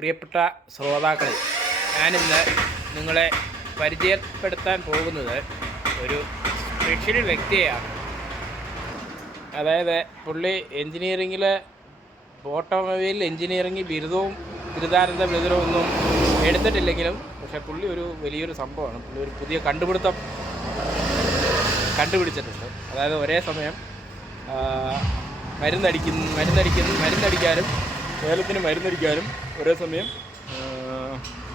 പ്രിയപ്പെട്ട ശ്രോതാക്കളെ, ഞാനിന്ന് നിങ്ങളെ പരിചയപ്പെടുത്താൻ പോകുന്നത് ഒരു സ്പെഷ്യൽ വ്യക്തിയെയാണ്. അതായത് പുള്ളി എൻജിനീയറിങ്ങിൽ ഓട്ടോമൊബൈൽ എൻജിനീയറിംഗ് ബിരുദാനന്ദ ബിരുദവും ഒന്നും എടുത്തിട്ടില്ലെങ്കിലും പക്ഷേ പുള്ളി ഒരു വലിയൊരു സംഭവമാണ്. പുള്ളി ഒരു പുതിയ കണ്ടുപിടിച്ചിട്ടുണ്ട്. അതായത് ഒരേ സമയം മരുന്നടിക്കാനും ഏലത്തിന് മരുന്നടിക്കാനും ഒരേ സമയം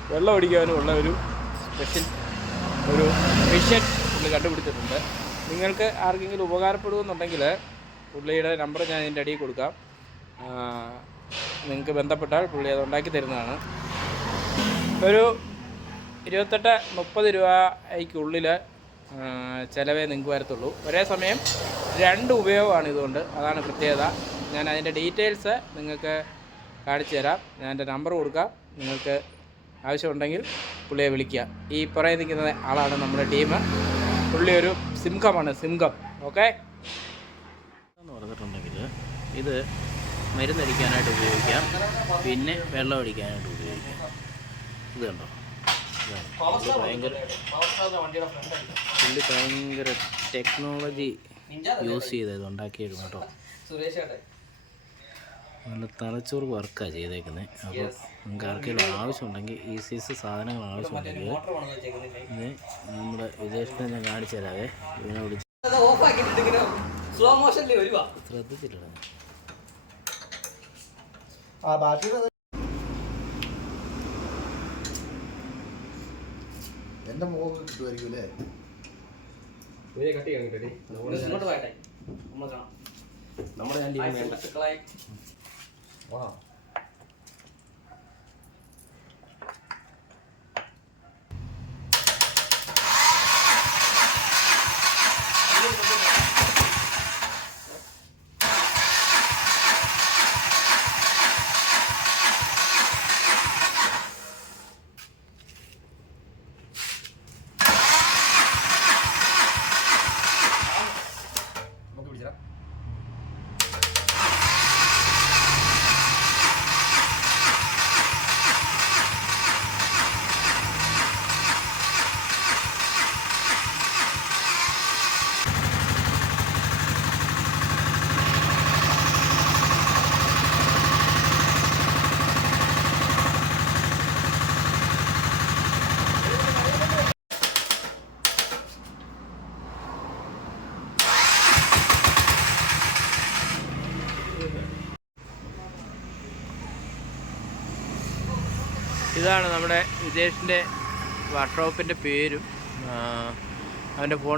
വെള്ളം അടിക്കാനും ഉള്ള ഒരു സ്പെഷ്യൽ ഒരു മിഷൻ പുള്ളി കണ്ടുപിടിച്ചിട്ടുണ്ട്. നിങ്ങൾക്ക് ആർക്കെങ്കിലും ഉപകാരപ്പെടുമെന്നുണ്ടെങ്കിൽ പുള്ളിയുടെ നമ്പർ ഞാൻ ഇതിൻ്റെ അടിയിൽ കൊടുക്കാം. നിങ്ങൾക്ക് ബന്ധപ്പെട്ടാൽ പുള്ളി അത് ഉണ്ടാക്കി തരുന്നതാണ്. ഒരു 28-30 രൂപയ്ക്കുള്ളിൽ ചിലവേ നിങ്ങൾക്ക് വരത്തുള്ളൂ. ഒരേ സമയം 2 ഉപയോഗമാണ് ഇതുകൊണ്ട്. അതാണ് പ്രത്യേകത. ഞാൻ അതിൻ്റെ ഡീറ്റെയിൽസ് നിങ്ങൾക്ക് കാണിച്ചു തരാം. ഞാൻ എൻ്റെ നമ്പർ കൊടുക്കാം. നിങ്ങൾക്ക് ആവശ്യമുണ്ടെങ്കിൽ പുള്ളിയെ വിളിക്കുക. ഈ പുറകെ നിൽക്കുന്ന ആളാണ് നമ്മുടെ ടീം. പുള്ളി ഒരു സിംഹമാണ്, സിംഹം. ഓക്കെ എന്ന് പറഞ്ഞിട്ടുണ്ടെങ്കിൽ ഇത് മരുന്നടിക്കാനായിട്ട് ഉപയോഗിക്കാം, പിന്നെ വെള്ളം അടിക്കാനായിട്ട് ഉപയോഗിക്കാം. ഇത് കണ്ടോ, ഭയങ്കര ടെക്നോളജി യൂസ് ചെയ്ത് ഇത് ഉണ്ടാക്കിയേക്കുന്നു കേട്ടോ. നല്ല തലച്ചോറ് വർക്കാണ് ചെയ്തേക്കുന്നത്. അപ്പോൾ നിങ്ങൾക്ക് ആർക്കെങ്കിലും ആവശ്യമുണ്ടെങ്കിൽ ഈ സൈസ് സാധനങ്ങൾ ആവശ്യമുണ്ടെങ്കിൽ ഇത് നമ്മുടെ വിദേശത്തെ ഞാൻ കാണിച്ചു തരാവേ. ഇതിനെ വിളിച്ച് ശ്രദ്ധിച്ചിട്ടില്ല. എന്റെ മുഖം കിട്ടുമായിരിക്കും അല്ലേ? നമ്മുടെ ഞാൻ ഇതാണ് നമ്മുടെ വിദേശിൻ്റെ വർക്ക്ഷോപ്പിൻ്റെ പേരും അവൻ്റെ ഫോൺ